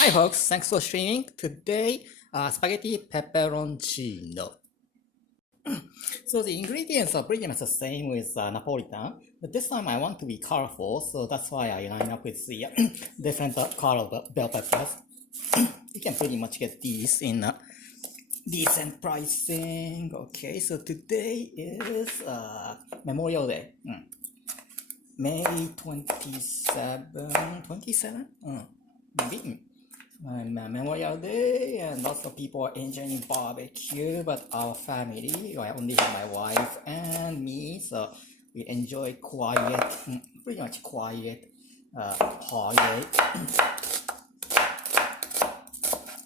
Hi folks, thanks for streaming. Today, spaghetti peperoncino. So the ingredients are pretty much the same with Napolitan, but this time I want to be colorful, so that's why I line up with the different color bell peppers. You can pretty much get these in decent pricing. Okay, so today is Memorial Day. May 27? Maybe. Memorial Day, and lots of people are enjoying barbecue, but our family, I only have my wife and me, so we enjoy quiet, pretty much quiet holiday.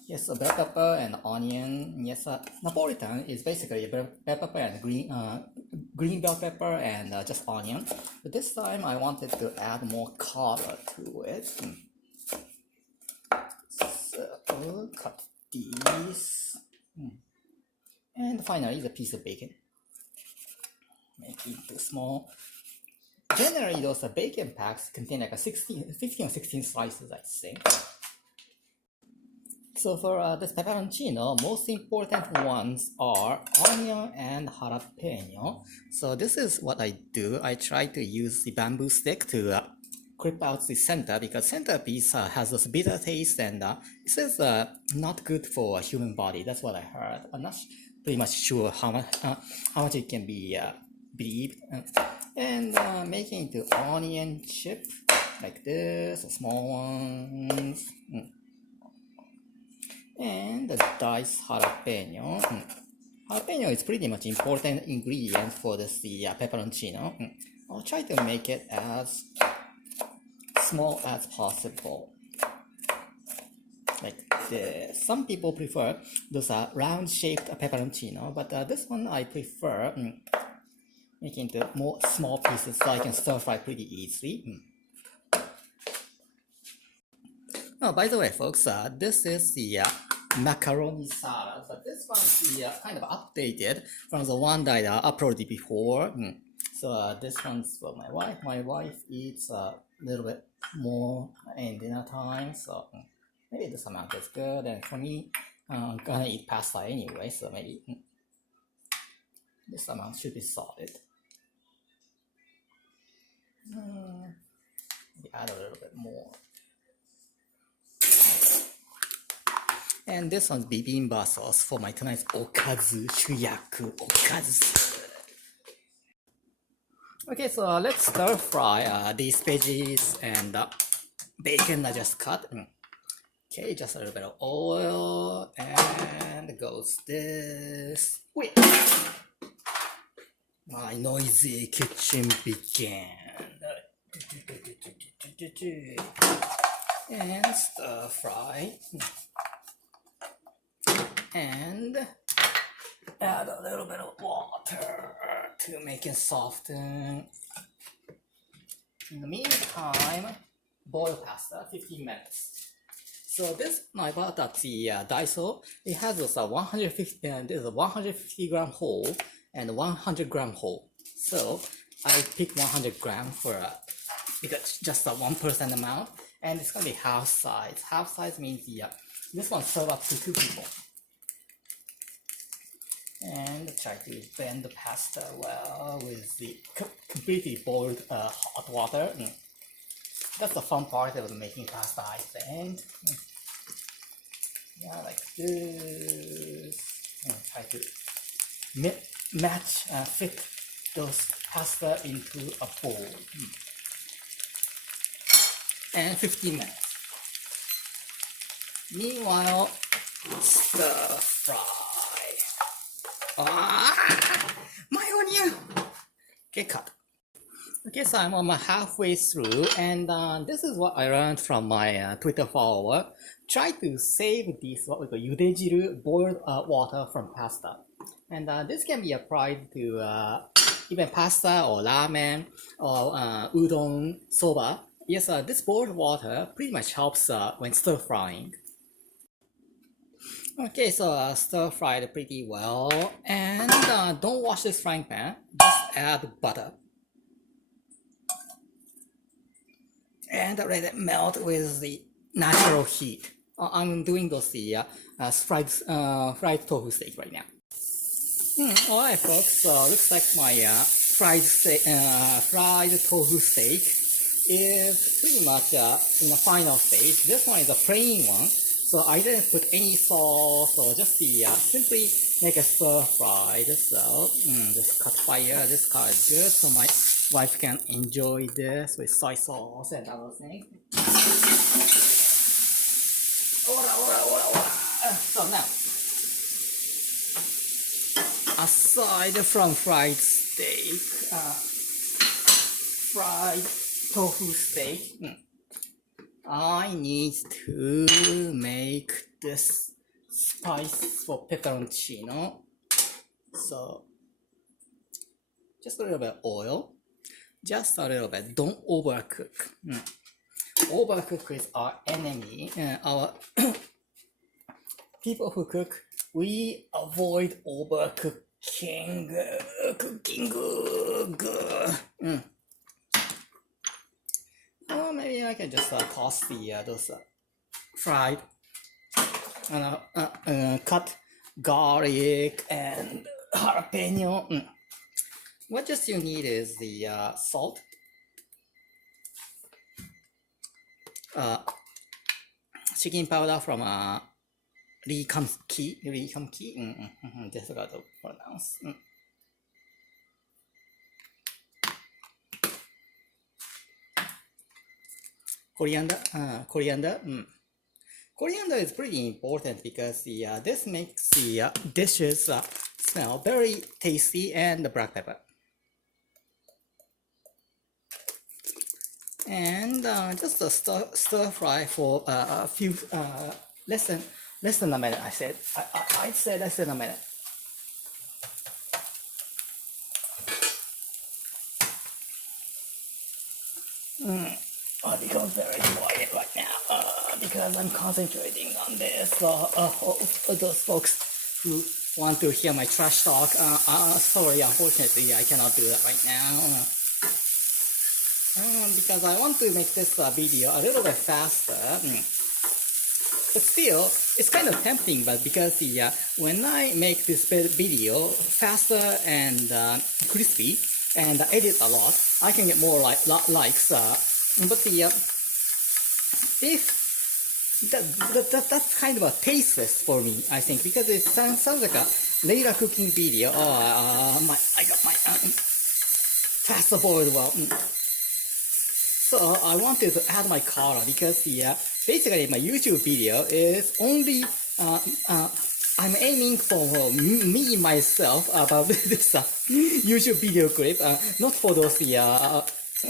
Yes, bell pepper and onion. Yes, Napolitan is basically bell pepper and green bell pepper and just onion. But this time I wanted to add more color to it. So cut these, and finally the piece of bacon. Make it too small. Generally, those bacon packs contain like 15 or 16 slices, I think. So for this pepperoncino, most important ones are onion and jalapeno. So this is what I do. I try to use the bamboo stick to clip out the center, because center piece has this bitter taste, and this is not good for a human body. That's what I heard. I'm not pretty much sure how much it can be believed. And making into onion chip like this, small ones. And the diced jalapeno. Jalapeno is pretty much important ingredient for this pepperoncino. I'll try to make it as small as possible, like this. Some people prefer those round shaped pepperoncino, but this one I prefer making into more small pieces so I can stir fry pretty easily. Oh, by the way, folks, this is the macaroni salad, but this one's the kind of updated from the one that I uploaded before. So this one's for my wife. My wife eats a little bit more in dinner time, so maybe this amount is good. And for me, I'm gonna eat pasta anyway, so maybe this amount should be solid. Maybe add a little bit more. And this one's bibimbap sauce for my tonight's okazu, shuyaku okazu. Okay, so let's stir fry these veggies and bacon I just cut. Okay, just a little bit of oil, and goes this. Wait, my noisy kitchen began. And stir fry. And add a little bit of water to make it soften. In the meantime, boil pasta 15 minutes. So this I bought at the Daiso. It has this 150 and there's a 150 gram whole and 100 gram whole. So I picked 100 gram for because just a 1% amount, and it's gonna be half size. Half size means this one serve up to 2 people. And try to blend the pasta well with the completely boiled hot water. That's the fun part of making pasta, I think. Yeah, like this. And try to fit those pasta into a bowl. And 15 minutes. Meanwhile, stir fry. My onion! Okay, cut. Okay, so I'm halfway through, and this is what I learned from my Twitter follower. Try to save this, what we call Yudejiru, boiled water from pasta. And this can be applied to even pasta or ramen or udon, soba. Yes, this boiled water pretty much helps when stir frying. Okay, so stir fry it pretty well, and don't wash this frying pan, just add butter. And let it melt with the natural heat. I'm doing those fried tofu steak right now. Alright, folks. So looks like my fried tofu steak is pretty much in the final stage. This one is a plain one, so I didn't put any sauce or just simply make a stir fried. So this cut fire, this cut is good, so my wife can enjoy this with soy sauce and other things. So now, aside from fried steak, fried tofu steak, I need to make this spice for peperoncino. So just a little bit of oil, just a little bit. Don't overcook. Overcook is our enemy. Our people who cook, we avoid overcooking. Cooking good. Or maybe I can just toss those fried cut garlic and jalapeno. What just you need is the salt, chicken powder from Kum Kee. Difficult to pronounce. Coriander. Coriander is pretty important because this makes the dishes smell very tasty, and the black pepper. And just a stir fry for a few less than a minute. I'd say less than a minute. I become very quiet right now because I'm concentrating on this. Those folks who want to hear my trash talk, sorry, unfortunately, I cannot do that right now. Because I want to make this video a little bit faster. But still, it's kind of tempting, but because when I make this video faster and crispy and edit a lot, I can get more likes. But that's kind of a tasteless for me, I think, because it sounds like a later cooking video. I got my faster forward well. So I wanted to add my color because basically my YouTube video is only I'm aiming for me myself about this YouTube video clip, not for those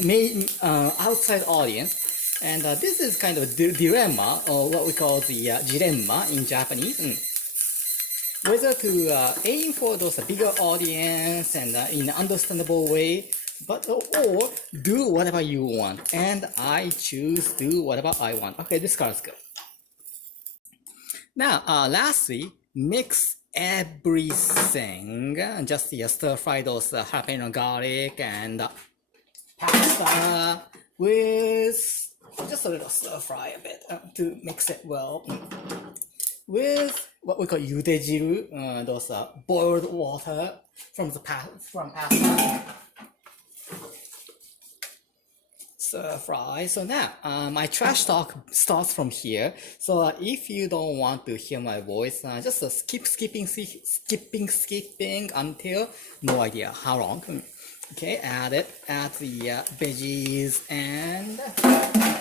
main outside audience. And this is kind of a dilemma, or what we call the Jirenma in Japanese. Whether to aim for those bigger audience and in an understandable way, but or do whatever you want. And I choose do whatever I want. Okay, this card is good. Now, lastly, mix everything. Just stir fry those jalapeno garlic and pasta with just a little stir fry a bit to mix it well with what we call Yudejiru, those boiled water from pasta. Stir fry. So now my trash talk starts from here. So if you don't want to hear my voice, just skipping until no idea how long. Okay, add the veggies and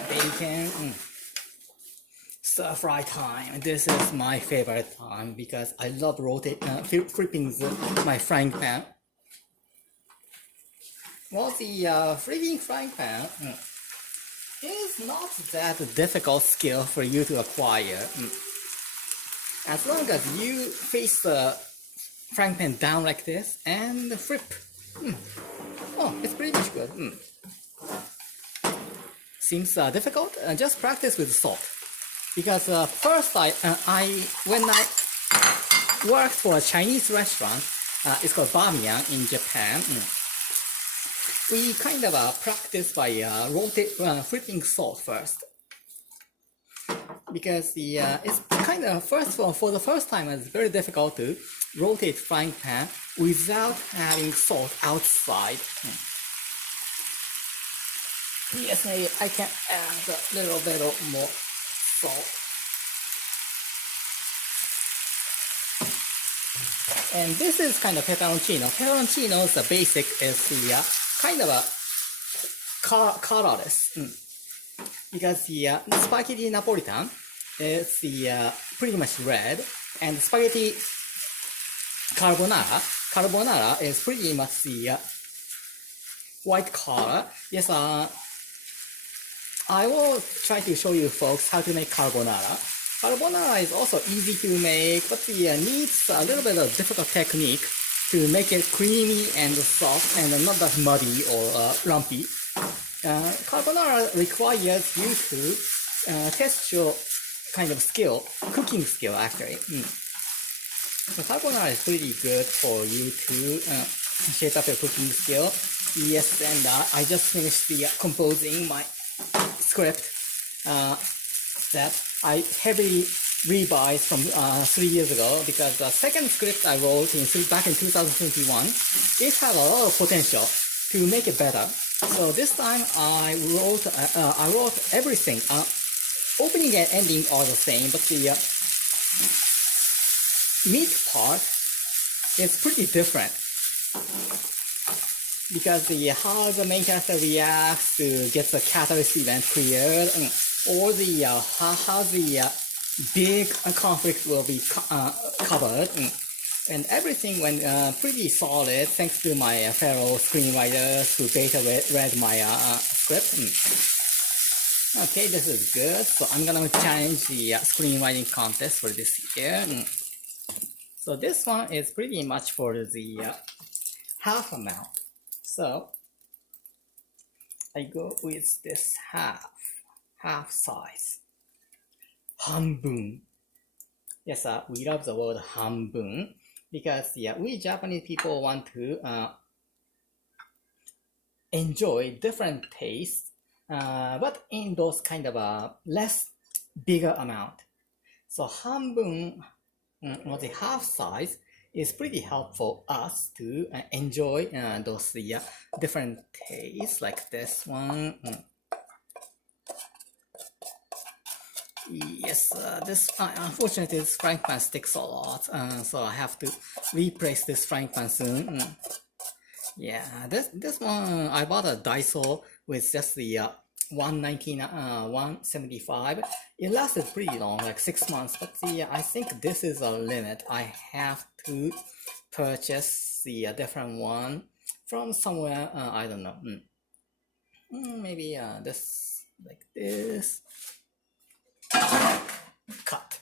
bacon. Stir fry time. This is my favorite time because I love flipping my frying pan. Well, the flipping frying pan is not that difficult skill for you to acquire. As long as you face the frying pan down like this and flip. Oh, it's pretty much good. Seems difficult? Just practice with salt. Because first when I worked for a Chinese restaurant, it's called Bamiyan in Japan. We kind of practice by flipping salt first. because it's kind of for the first time it's very difficult to rotate frying pan without having salt outside. Yes, maybe I can add a little bit more salt. And this is kind of peperoncino. Peperoncino, the basic is the kind of a colorless. Because the spaghetti Napolitan is the pretty much red, and spaghetti carbonara is pretty much the white color. Yes, I will try to show you folks how to make carbonara. Carbonara is also easy to make, but it needs a little bit of difficult technique to make it creamy and soft and not that muddy or lumpy. Carbonara requires you to test your kind of skill, cooking skill actually. So carbonara is pretty good for you to shape up your cooking skill. Yes, and I just finished composing my script that I heavily revised from 3 years ago, because the second script I wrote back in 2021, it had a lot of potential to make it better. So this time I wrote everything. Opening and ending are the same, but the meat part is pretty different, because how the main character reacts to get the catalyst event cleared, or how the big conflict will be covered, and everything went pretty solid thanks to my fellow screenwriters who beta read my script. Okay, this is good. So I'm gonna challenge the screenwriting contest for this year. So this one is pretty much for the half amount. So I go with this half size. Hanbun. Yes, we love the word hanbun, because we Japanese people want to enjoy different tastes, but in those kind of less bigger amount. So hanbun, or the half size, is pretty helpful us to enjoy those different tastes like this one. Yes, this unfortunately this frying pan sticks a lot, so I have to replace this frying pan soon. Yeah, this one I bought a Daiso with just the 175. It lasted pretty long, like 6 months, but I think this is a limit. I have to purchase the different one from somewhere. I don't know. Maybe this, like this. Cut.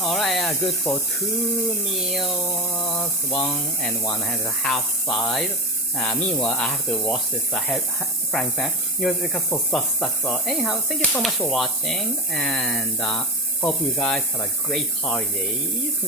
Alright, good for 2 meals, 1 and 1.5 size. Meanwhile, I have to wash this frying pan because for stuff. So anyhow, thank you so much for watching, and hope you guys have a great holidays.